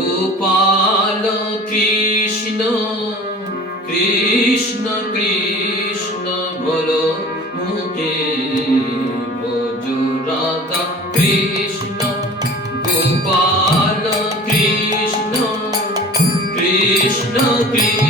গোপাল কৃষ্ণ কৃষ্ণ কৃষ্ণ বলো মুখে রাধা কৃষ্ণ। গোপাল কৃষ্ণ কৃষ্ণ কৃষ্ণ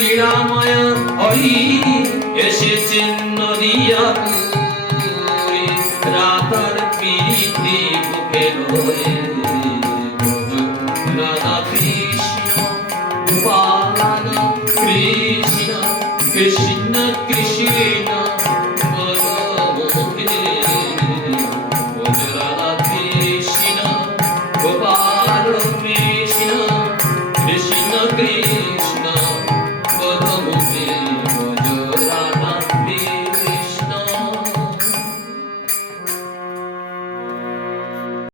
নিরাময় হরি এসেছেন নদিয়া। পুরে পিড়িতে বুকে রয়ে রাধা কৃষ্ণ কৃষ্ণ কৃষ্ণ